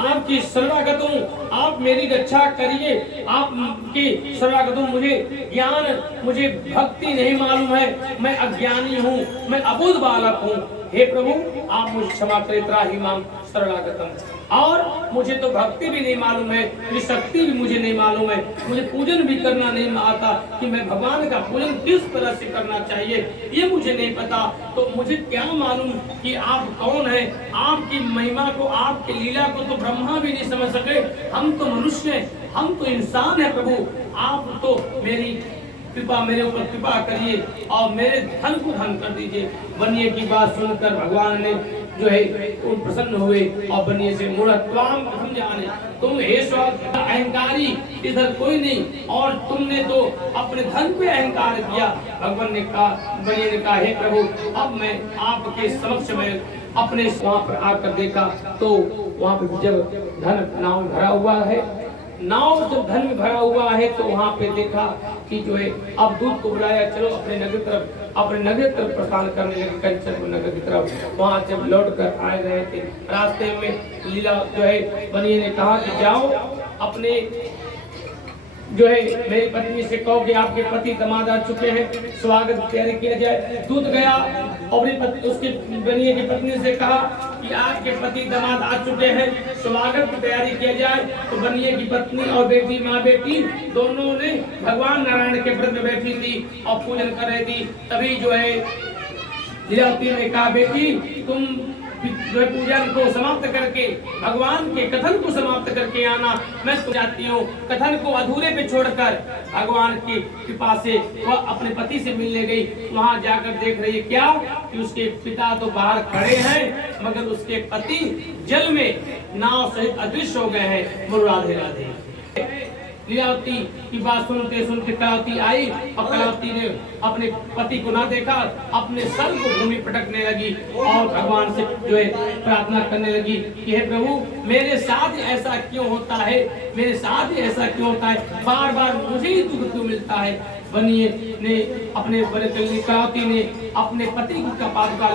आपकी शरणागत हूँ, आप मेरी रक्षा करिए, आपकी शरणागत हूँ। मुझे ज्ञान, मुझे भक्ति नहीं मालूम है, मैं अज्ञानी हूँ, मैं अबुध बालक हूँ। हे प्रभु, आप मुझे क्षमा करें, त्राहि माम शरणागतम। और मुझे तो भक्ति भी नहीं मालूम है, मेरी शक्ति भी मुझे नहीं मालूम है, मुझे पूजन भी करना नहीं आता कि मैं भगवान का पूजन किस तरह से करना चाहिए, ये मुझे नहीं पता। तो मुझे क्या मालूम कि आप कौन है? आपकी महिमा को, आपकी लीला को तो ब्रह्मा भी नहीं समझ सके। हम तो मनुष्य हैं, हम तो इंसान है प्रभु। आप तो मेरी कृपा, मेरे ऊपर कृपा करिए और मेरे धन को धन कर दीजिए। बनिए की बात सुनकर भगवान ने जो है वो प्रसन्न हुए और बनिए से मूढ़त्वाम समझाने, तुम हे स्वाद अहंकारी इधर कोई नहीं, और तुमने तो अपने धन पे अहंकार किया। भगवान ने कहा, बनिए ने कहा, हे प्रभु, अब मैं आपके समक्ष में अपने वहां पर आकर देखा तो वहां पर जब धन नाव भरा हुआ है, नाव जब धन में भरा हुआ है तो वहां पे देखा कि जो है अब दूत को बुलाया, चलो अपने नगर तरफ प्रस्थान करने लगे, कंचन नगर की तरफ। वहां जब लौट कर आ रहे थे, रास्ते में लीला जो है बनिए ने कहा कि जाओ अपने जो है मेरी पत्नी से कहो कि आपके पति दामाद आ चुके हैं, स्वागत तैयारी किया जाए। दूत गया और उसके बनिए की पत्नी से कहा कि आपके पति दामाद आ चुके हैं, स्वागत की तैयारी किया जाए। तो बनिए की पत्नी और बेटी, माँ बेटी दोनों ने भगवान नारायण के व्रत में बैठी थी और पूजन कर रही थी। तभी जो है लीलावती ने कहा, बेटी तुम पूजन को समाप्त करके, भगवान के कथन को समाप्त करके आना। मैं तो जाती हूँ, कथन को अधूरे पे छोड़कर भगवान की कृपा से वह अपने पति से मिलने गई। वहां जाकर देख रही है क्या कि उसके पिता तो बाहर खड़े हैं, मगर उसके पति जल में नाव सहित अदृश्य हो गए हैं। बोलो राधे राधे। लीलावती की बात सुनते सुनते कलावती आई और कलावती ने अपने पति को ना देखा, अपने सर को भूमि पटकने लगी और भगवान से जो है प्रार्थना करने लगी कि हे प्रभु, मेरे साथ ऐसा क्यों होता है, मेरे साथ ऐसा क्यों होता है, बार बार मुझे ही दुख क्यों मिलता है। बनिए ने अपने कलावती ने अपने पति की पादुका